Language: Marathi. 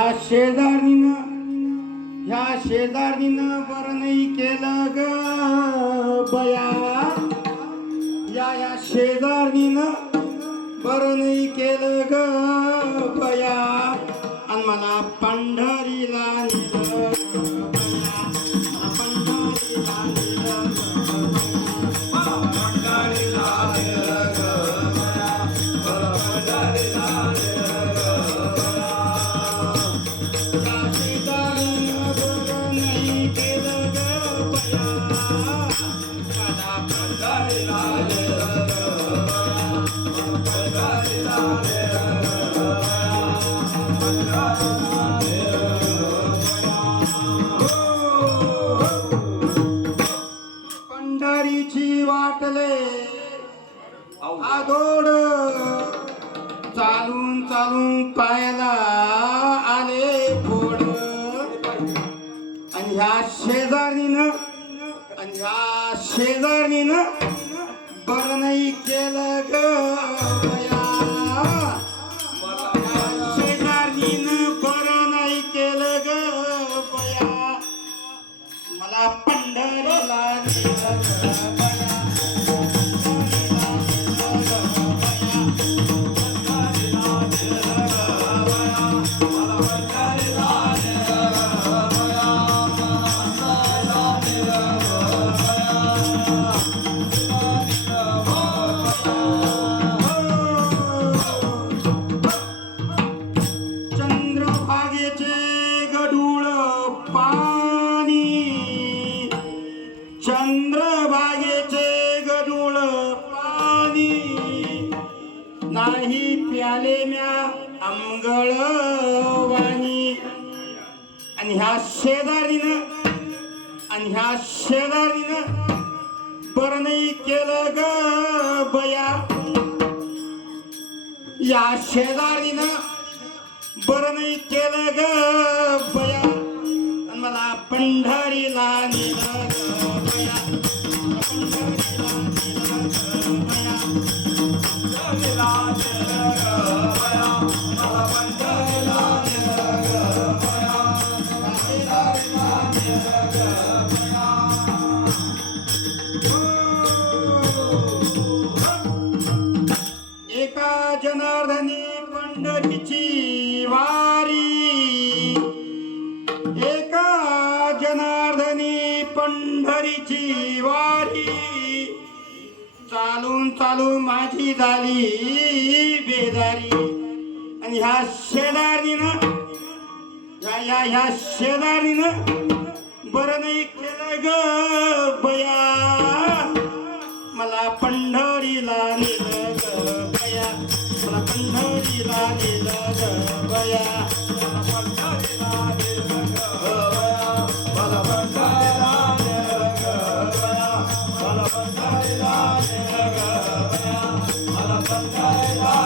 या शेजारीनं ह्या शेजारीनं बरं नाही केलं ग बया. या या शेजारीनं बरं नाही केलं ग बया. आणि मला पंढरीला पंढरीची वाटले चालून चालून पायाला आले फोड आणि ह्या शेजारीनं आणि ह्या शेजारीनं बरं नाही केलं ग. मला पंढरला नाही प्याले म्या अंगळ वाणी. आणि ह्या शेजारीनं आणि ह्या शेजारीनं बरं नाही केलं ग बया. या शेजारीनं बरं नाही केलं ग बया. आणि मला पंढरीला नेलं वारी चालून चालून माझी झाली बेदारी. आणि ह्या शेजारीनं ह्या ह्या ह्या शेजारीनं बरं नाही केलं ग बया. मला पंढरीला नेलं ग बया. मला पंढरीला नेलं ग बया. मला पंढरीला मला पंढरीला नेलं